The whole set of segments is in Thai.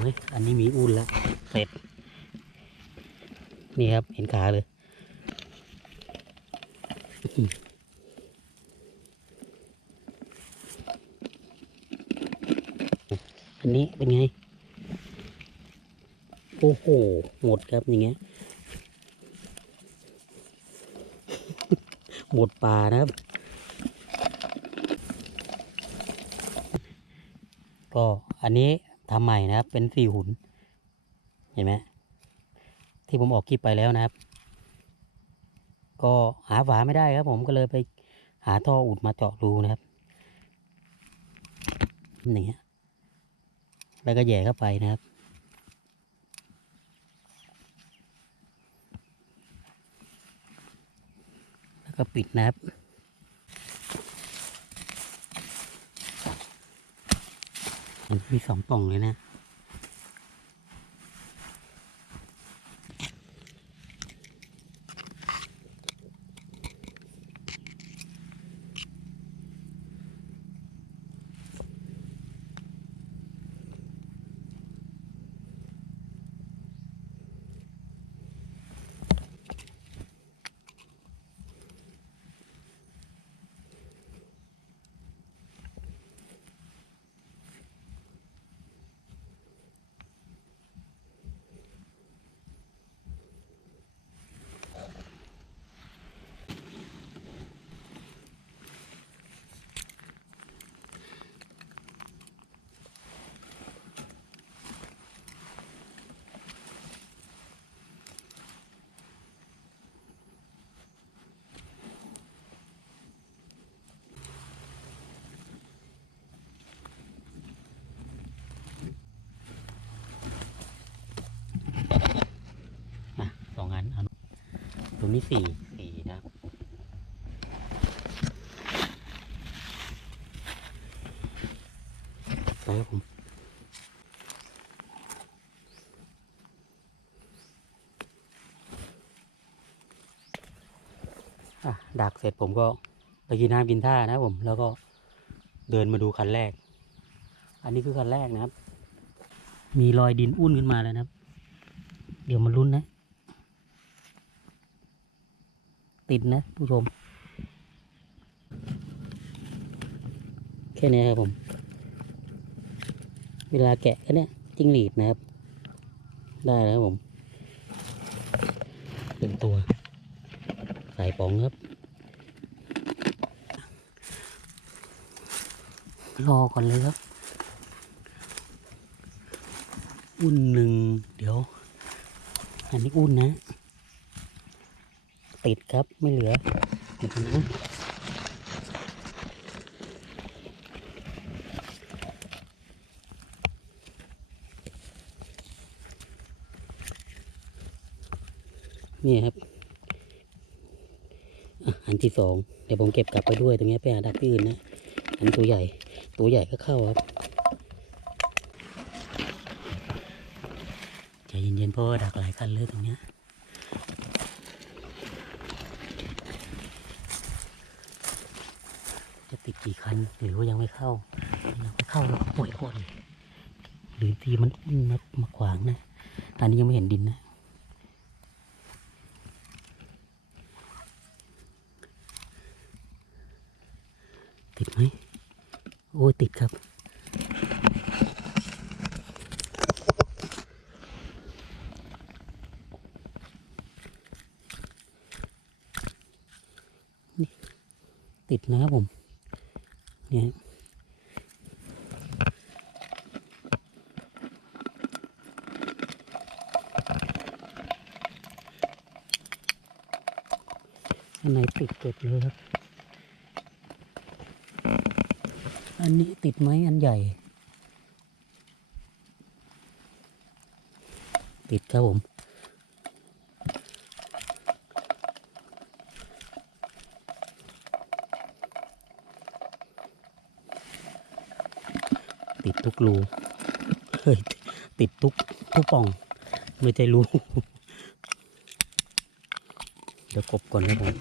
ไหมอันนี้มีอุ่นแล้วเสร็จนี่ครับเห็นขาเลยอันนี้เป็นไง โอ้โห หมดครับอย่างเงี้ย หมดป่านะครับ ก็อันนี้ ทำใหม่นะครับ เป็นสี่หุ่นเห็นไหมที่ผมออกคลิปไปแล้วนะครับ ก็หาฝาไม่ได้ครับ ผมก็เลยไปหาท่ออุดมาเจาะรูนะครับอย่างเงี้ยแล้วก็แย่เข้าไปนะครับแล้วก็ปิดนะครับ มันมีสองปล่องเลยนะสองอันเอา ตรงนี้สี่สี่นะครับไปครับผมอะดักเสร็จผมก็ไปกินน้ำกินท่านะครับผม แล้วก็เดินมาดูคันแรก อันนี้คือคันแรกนะครับ มีรอยดินอุ้นขึ้นมาแล้วนะครับ เดี๋ยวมาลุ้นนะ ติดนะผู้ชม แค่นี้ครับผม เวลาแกะก็เนี่ยจิ้งหรีดนะครับ ได้แล้วครับผมเป็นตัว ใสายป๋องครับ รอก่อนเลยครับ อุ่นหนึ่งเดี๋ยว อันนี้อุ่นนะ ติดครับไม่เหลือเดี๋ยวนะนี่ครับอันที่สองเดี๋ยวผมเก็บกลับไปด้วยตรงนี้ไปหาดักที่อื่นนะ อันนตัวใหญ่ ตัวใหญ่ก็เข้าครับใจเย็นๆเพราะว่าดักหลายคันเลยตรงเนี้ย จะติดกี่คันหรือว่ายังไม่เข้ายังไม่เข้าแล้วปล่อยก่อนหรือทีมันมามาขวางนะอันนี้ยังไม่เห็นดินนะติดไหมโอ้ติดครับนี่ติดนะครับผม นี่อันไหนติดเก็บเลยครับ อันนี้ติดไหมอันใหญ่ ติดครับผม ติดทุกรูเฮ้ยติดทุกทุกป่อง ไม่ใช่รูเดี๋ยวกบก่อนครับผม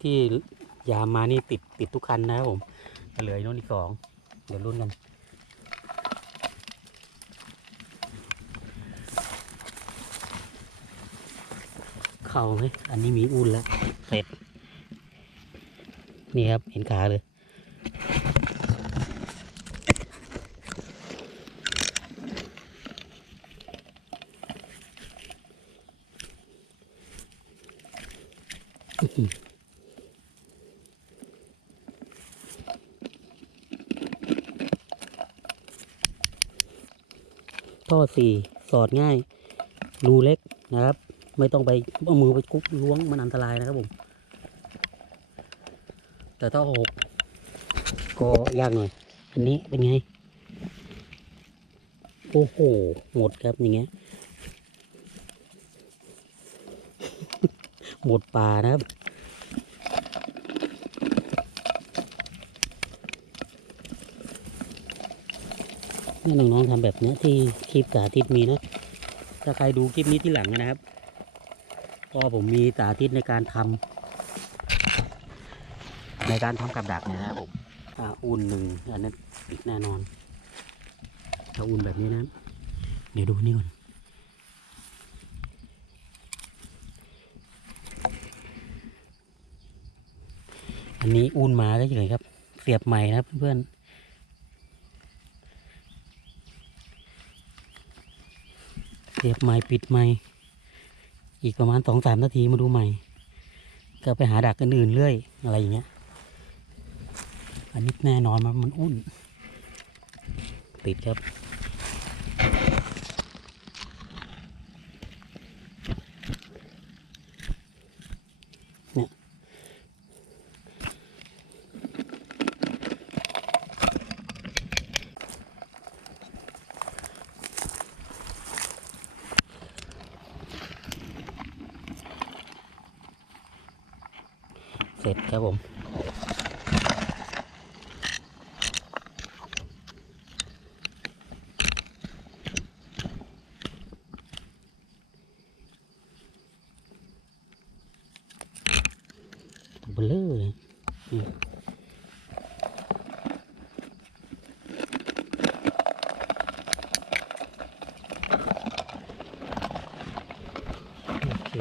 ที่ยามมานี่ติดติดทุกคันนะครับผมเหลืออีกโน่นอีกสอง เดี๋ยวรุ่นกัน เข้าไหมอันนี้มีอุ่นแล้วเสร็จนี่ครับเห็นขาเลยท่อสี่สอดง่าย รูเล็กนะครับ ไม่ต้องไปเอามือไปกุ๊บล้วงมันอันตรายนะครับผมแต่ท่อหกก็ยากหน่อย อันนี้เป็นไง โอ้โห หมดครับอย่างเงี้ย หมดป่านะครับ นี่น้องๆทำแบบเนี้ยที่คลิปสาธิตมีนะ ถ้าใครดูคลิปนี้ที่หลังนะครับ ก็ผมมีสาธิตในการทำในการทำกับดักเนี่ยนะครับผมอ่าอุ่นหนึ่งอันนั้นติดแน่นอน ถ้าอุ่นแบบนี้นะเดี๋ยวดูนี่ก่อนอันนี้อุ่นมาก็เฉยๆครับ เสียบใหม่นะครับเพื่อนๆเสียบไม้ปิดไม้ อีกประมาณสองสามนาทีมาดูใหม่ ก็ไปหาดักกันอื่นเรื่อย อะไรอย่างเงี้ย อันนี้แน่นอนมันมันอุ่น ติดครับ ร็จครับผมเบลอเลยนี่โอเค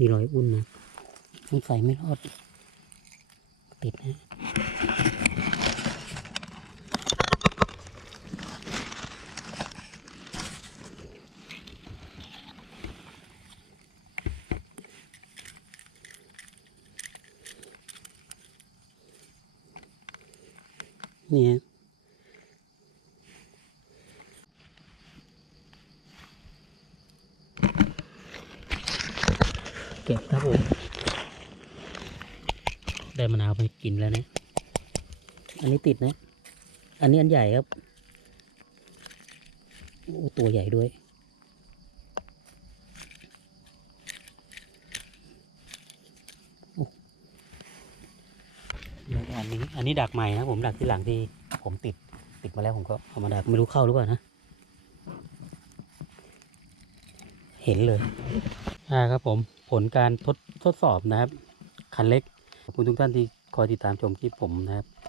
มีรอยอุ่นนะสงสัยไม่รอดติดนะเนี่ฮะเก็บ ครับผม ได้มะนาวไปกินแล้วนะอันนี้ติดนะ อันนี้อันใหญ่ครับ โอ้ตัวใหญ่ด้วยอ้แล้วก็อันนี้ อันนี้ดักใหม่นะผมดักที่หลังที่ผมติดติดมาแล้วผมก็เอามาดักไม่รู้เข้าหรือเปล่านะ เห็นเลย อ่าครับผม ผลการทดทดสอบนะครับ คันเล็กขอบคุณทุกท่านที่คอยติดตามชมคลิปผมนะครับ